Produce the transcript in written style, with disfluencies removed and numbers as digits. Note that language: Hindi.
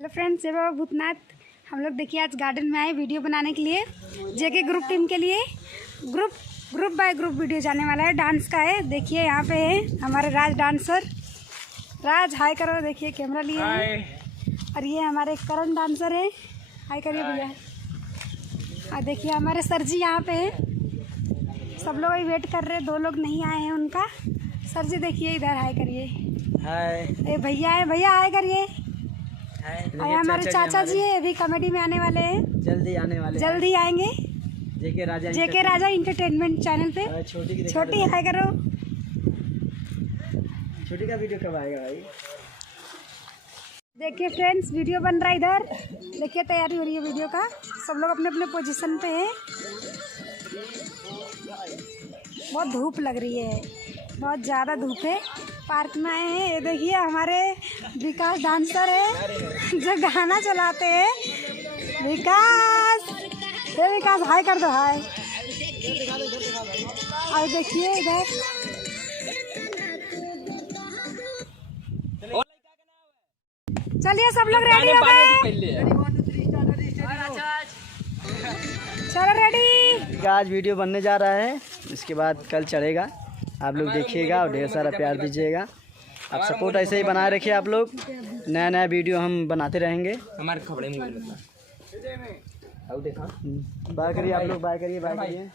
हेलो फ्रेंड्स, जय बाबा भूतनाथ। हम लोग देखिए आज गार्डन में आए वीडियो बनाने के लिए। जेके ग्रुप टीम के लिए ग्रुप बाय ग्रुप वीडियो जाने वाला है, डांस का है। देखिए यहाँ पे है हमारे राज डांसर। राज हाय करो, देखिए कैमरा लिए है। और ये हमारे करण डांसर है, हाय करिए भैया। और देखिए हमारे सर जी यहाँ पे है। सब लोग अभी वेट कर रहे हैं, 2 लोग नहीं आए हैं उनका। सर जी देखिए इधर, हाय करिए। हाय। ये भैया है, भैया हाय करिए। और हमारे चाचा जी है, अभी कॉमेडी में आने वाले हैं, जल्दी आएंगे। जेके राजा इंटरटेनमेंट चैनल पे। छोटी हाय करो। छोटी का वीडियो कब आएगा भाई? देखिए फ्रेंड्स, वीडियो बन रहा है इधर। देखिए तैयारी हो रही है वीडियो का। सब लोग अपने अपने पोजीशन पे हैं। बहुत धूप लग रही है, बहुत ज़्यादा धूप है। पार्क में आए हैं। ये देखिए हमारे विकास डांसर है जो गाना चलाते हैं। विकास, ये विकास हाय कर दो, हाय। और देखिए इधर चलिए सब लोग रेडी हो गए। चलो रेडी। आज वीडियो बनने जा रहा है, इसके बाद कल चढ़ेगा। आप लोग देखिएगा और ढेर सारा प्यार दीजिएगा। आप सपोर्ट ऐसे ही बनाए रखिए। आप लोग नया नया वीडियो हम बनाते रहेंगे। हमारे खबरें बाय करिए, आप लोग बाय करिए, बाय करिए।